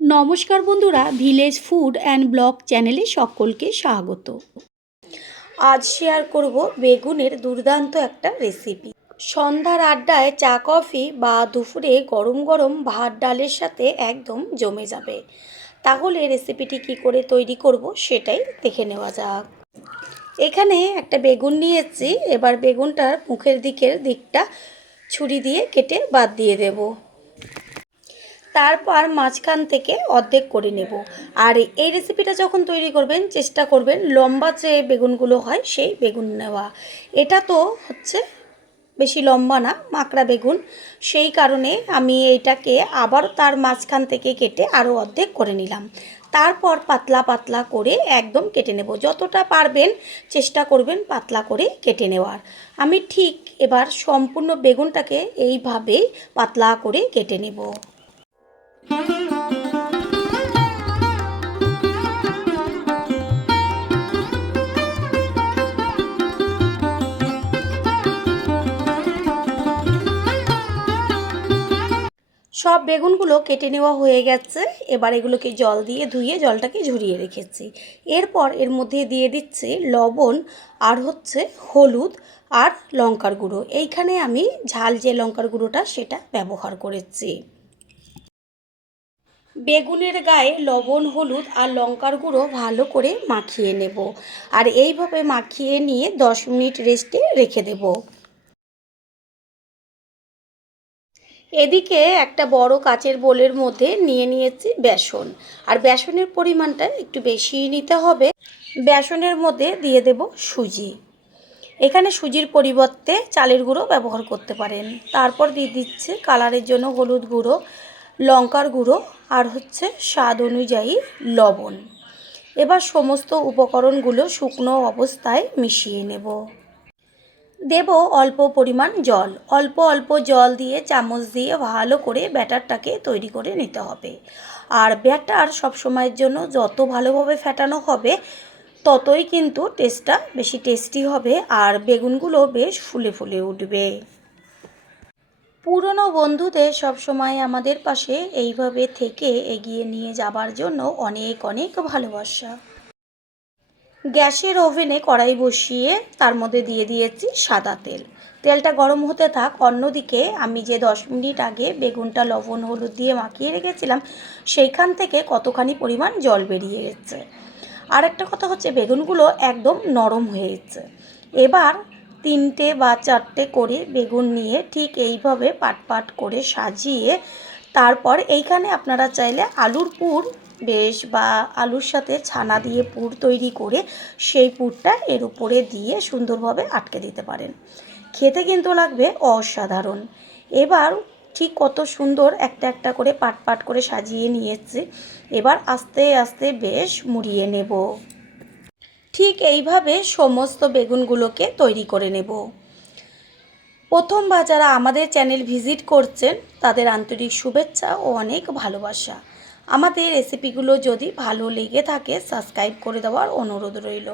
নমস্কার বন্ধুরা, village food and blog চ্যানেলে সকলকে স্বাগত। আজ শেয়ার করব বেগুনের দুর্দান্ত একটা রেসিপি। সন্ধ্যার আড্ডায় চা কফি বা দুপুরে গরম গরম ভাত ডালের সাথে একদম জমে যাবে। তাহলে রেসিপিটি কি করে তৈরি করব সেটাই দেখে নেওয়া যাক। এখানে একটা বেগুন নিয়েছি। এবার বেগুনটার মুখের দিকটা ছুরি দিয়ে কেটে বাদ দিয়ে দেব। তারপর মাঝখান থেকে অর্ধেক করে নেব। আর এই রেসিপিটা যখন তৈরি করবেন চেষ্টা করবেন লম্বা যে বেগুনগুলো হয় সেই বেগুন নেওয়া। এটা তো হচ্ছে বেশি লম্বা না, মাকড়া বেগুন, সেই কারণে আমি এইটাকে আবার তার মাঝখান থেকে কেটে আরও অর্ধেক করে নিলাম। তারপর পাতলা পাতলা করে একদম কেটে নেব। যতটা পারবেন চেষ্টা করবেন পাতলা করে কেটে নেওয়ার। আমি ঠিক এবার সম্পূর্ণ বেগুনটাকে এইভাবেই পাতলা করে কেটে নেব। সব বেগুনগুলো কেটে নেওয়া হয়ে গেছে। এবার এগুলোকে জল দিয়ে ধুয়ে জলটাকে ঝরিয়ে রেখেছি। এরপর এর মধ্যে দিয়ে দিচ্ছি লবণ আর হচ্ছে হলুদ আর লঙ্কার গুঁড়ো। এইখানে আমি ঝাল যে লঙ্কার গুঁড়োটা সেটা ব্যবহার করেছি। বেগুনের গায়ে লবণ হলুদ আর লঙ্কার গুঁড়ো ভালো করে মাখিয়ে নেব। আর এইভাবে মাখিয়ে নিয়ে 10 মিনিট রেস্টে রেখে দেব। এদিকে একটা বড় কাচের বোলের মধ্যে নিয়ে নিয়েছি বেসন। আর বেসনের পরিমাণটা একটু বেশি নিতে হবে। বেসনের মধ্যে দিয়ে দেব সুজি। এখানে সুজির পরিবর্তে চালের গুঁড়ো ব্যবহার করতে পারেন। তারপর দিয়ে দিচ্ছে কালারের জন্য হলুদ গুঁড়ো, লঙ্কার গুঁড়ো আর হচ্ছে স্বাদ অনুযায়ী লবণ। এবার সমস্ত উপকরণগুলো শুকনো অবস্থায় মিশিয়ে নেব। দেব অল্প পরিমাণ জল। অল্প অল্প জল দিয়ে চামচ দিয়ে ভালো করে ব্যাটারটাকে তৈরি করে নিতে হবে। আর ব্যাটার সবসময়ের জন্য যত ভালোভাবে ফেটানো হবে ততই কিন্তু টেস্টটা বেশি টেস্টি হবে আর বেগুনগুলো বেশ ফুলে ফুলে উঠবে। পুরনো বন্ধুদের সবসময় আমাদের পাশে এইভাবে থেকে এগিয়ে নিয়ে যাবার জন্য অনেক অনেক ভালোবাসা। গ্যাসের ওভেনে কড়াই বসিয়ে তার মধ্যে দিয়ে দিয়েছি সাদা তেল। তেলটা গরম হতে থাক। অন্যদিকে আমি যে 10 মিনিট আগে বেগুনটা লবণ হলুদ দিয়ে মাখিয়ে রেখেছিলাম সেইখান থেকে কতখানি পরিমাণ জল বেরিয়ে গেছে। আর একটা কথা হচ্ছে বেগুনগুলো একদম নরম হয়ে গেছে। এবার 3টে বা 4টে করে বেগুন নিয়ে ঠিক এইভাবে পাট পাট করে সাজিয়ে তারপর এইখানে আপনারা চাইলে আলুর পুর বেশ বা আলুর সাথে ছানা দিয়ে পুর তৈরি করে সেই পুরটা এর উপরে দিয়ে সুন্দরভাবে আটকে দিতে পারেন। খেতে কিন্তু লাগবে অসাধারণ। এবার ঠিক কত সুন্দর একটা একটা করে পাট পাট করে সাজিয়ে নিয়েছি। এবার আস্তে আস্তে বেশ মুড়িয়ে নেব। ঠিক এইভাবে সমস্ত বেগুনগুলোকে তৈরি করে নেব। প্রথমবার যারা আমাদের চ্যানেল ভিজিট করছেন তাদের আন্তরিক শুভেচ্ছা ও অনেক ভালোবাসা। আমাদের রেসিপিগুলো যদি ভালো লেগে থাকে সাবস্ক্রাইব করে দেওয়ার অনুরোধ রইল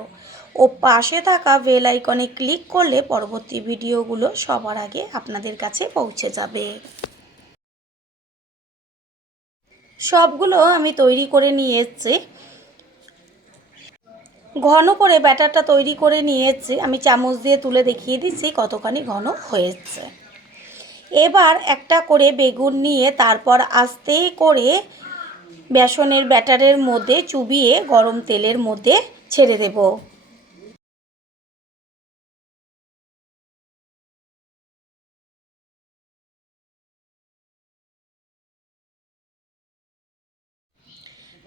ও পাশে থাকা বেল আইকনে ক্লিক করলে পরবর্তী ভিডিওগুলো সবার আগে আপনাদের কাছে পৌঁছে যাবে। সবগুলো আমি তৈরি করে নিয়ে এসেছি। ঘন করে ব্যাটারটা তৈরি করে নিয়েছি। আমি চামচ দিয়ে তুলে দেখিয়ে দিচ্ছি কতখানি ঘন হয়েছে। এবার একটা করে বেগুন নিয়ে তারপর আস্তে করে বেসনের ব্যাটারের মধ্যে চুবিয়ে গরম তেলের মধ্যে ছেড়ে দেব।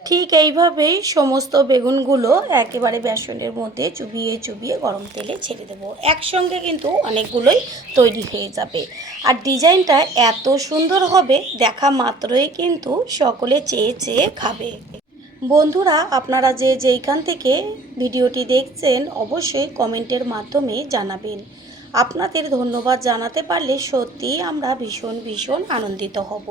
ঠিক এইভাবেই সমস্ত বেগুনগুলো একেবারে বেসনের মধ্যে চুবিয়ে চুবিয়ে গরম তেলে ছেড়ে দেবো। একসঙ্গে কিন্তু অনেকগুলোই তৈরি হয়ে যাবে। আর ডিজাইনটা এত সুন্দর হবে দেখা মাত্রই কিন্তু সকলে চেয়ে চেয়ে খাবে। বন্ধুরা, আপনারা যে যেইখান থেকে ভিডিওটি দেখছেন অবশ্যই কমেন্টের মাধ্যমে জানাবেন। আপনাদের ধন্যবাদ জানাতে পারলে সত্যিই আমরা ভীষণ ভীষণ আনন্দিত হব।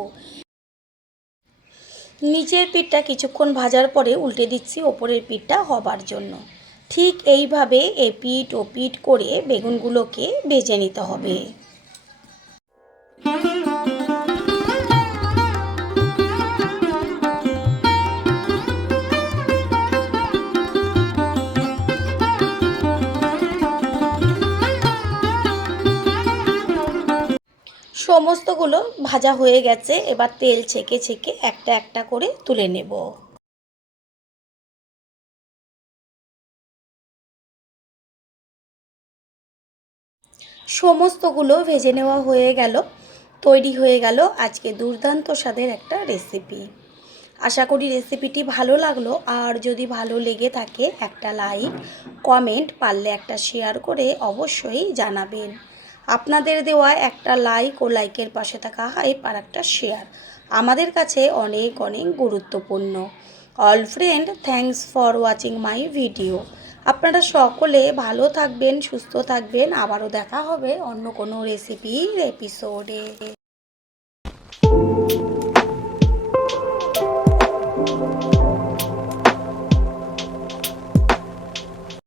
নিচের পিঠটা কিছুক্ষণ ভাজার পরে উল্টে দিচ্ছি ওপরের পিঠটা হবার জন্য। ঠিক এইভাবে এপিঠ ওপিঠ করে বেগুনগুলোকে ভেজে নিতে হবে। সমস্তগুলো ভাজা হয়ে গেছে, এবার তেল ছেঁকে ছেঁকে একটা একটা করে তুলে নেব। সমস্তগুলো ভেজে নেওয়া হয়ে গেল। তৈরি হয়ে গেল আজকে দুর্দান্ত স্বাদের একটা রেসিপি। আশা করি রেসিপিটি ভালো লাগলো, আর যদি ভালো লেগে থাকে একটা লাইক, কমেন্ট, পারলে একটা শেয়ার করে অবশ্যই জানাবেন। আপনাদের দেওয়া একটা লাইক ও লাইকের পাশে থাকা হাইপ আর একটা শেয়ার আমাদের কাছে অনেক অনেক গুরুত্বপূর্ণ। All friend, thanks for watching my video. আপনারা সকলে ভালো থাকবেন, সুস্থ থাকবেন। আবারও দেখা হবে অন্য কোনো রেসিপির এপিসোডে।